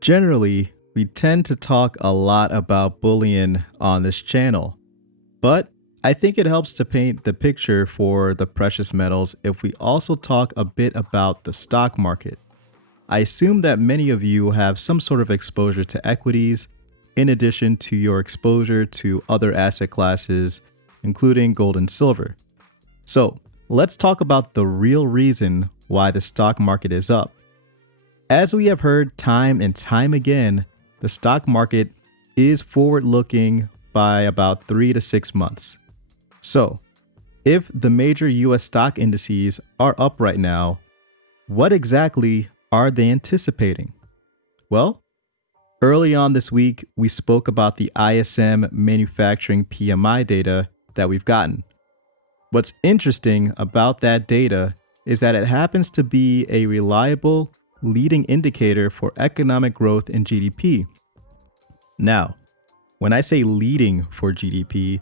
Generally, we tend to talk a lot about bullion on this channel, but I think it helps to paint the picture for the precious metals if we also talk a bit about the stock market. I assume that many of you have some sort of exposure to equities, in addition to your exposure to other asset classes, including gold and silver. So, let's talk about the real reason why the stock market is up. As we have heard time and time again, the stock market is forward looking by about 3 to 6 months. So, if the major US stock indices are up right now, what exactly are they anticipating? Well, early on this week, we spoke about the ISM manufacturing PMI data that we've gotten. What's interesting about that data is that it happens to be a reliable leading indicator for economic growth in GDP. Now, when I say leading for GDP,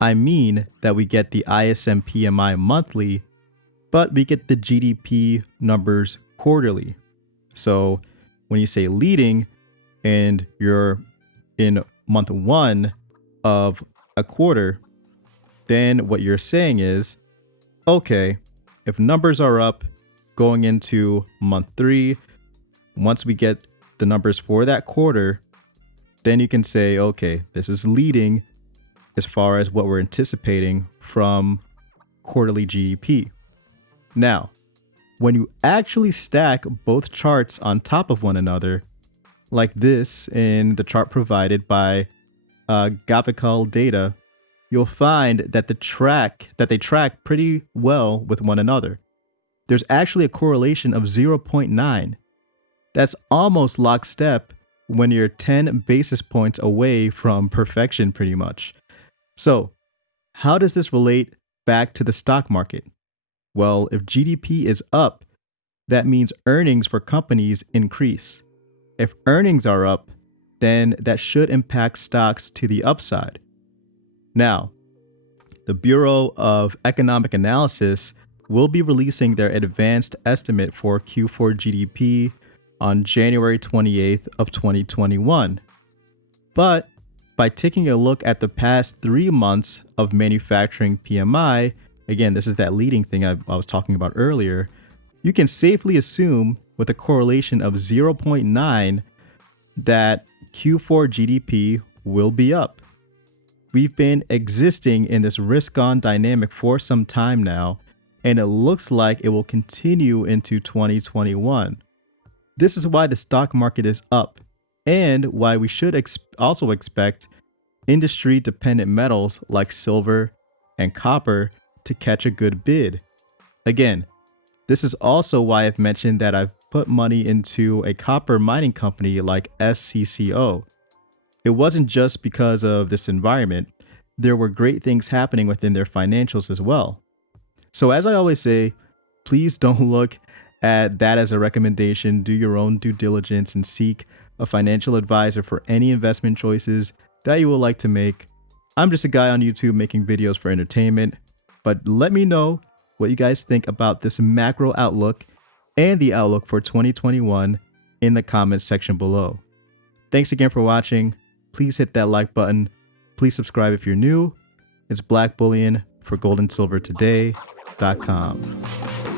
I mean that we get the ISM PMI monthly, but we get the GDP numbers quarterly. So when you say leading and you're in month 1 of a quarter, then what you're saying is, okay, if numbers are up going into month 3, once we get the numbers for that quarter, then you can say, okay, this is leading as far as what we're anticipating from quarterly GDP. Now, when you actually stack both charts on top of one another, like this in the chart provided by Gavical Data, you'll find that they track pretty well with one another. There's actually a correlation of 0.9. That's almost lockstep when you're 10 basis points away from perfection, pretty much. So, how does this relate back to the stock market? Well, if GDP is up, that means earnings for companies increase. If earnings are up, then that should impact stocks to the upside. Now, the Bureau of Economic Analysis will be releasing their advanced estimate for Q4 GDP on January 28th of 2021. But by taking a look at the past 3 months of manufacturing PMI, again, this is that leading thing I was talking about earlier, you can safely assume with a correlation of 0.9 that Q4 GDP will be up. We've been existing in this risk-on dynamic for some time now, and it looks like it will continue into 2021. This is why the stock market is up, and why we should also expect industry-dependent metals like silver and copper to catch a good bid. Again, this is also why I've mentioned that I've put money into a copper mining company like SCCO. It wasn't just because of this environment. There were great things happening within their financials as well. So as I always say, please don't look at that as a recommendation. Do your own due diligence and seek a financial advisor for any investment choices that you would like to make. I'm just a guy on YouTube making videos for entertainment, but let me know what you guys think about this macro outlook and the outlook for 2021 in the comments section below. Thanks again for watching. Please hit that like button. Please subscribe if you're new. It's Black Bullion for goldandsilvertoday.com.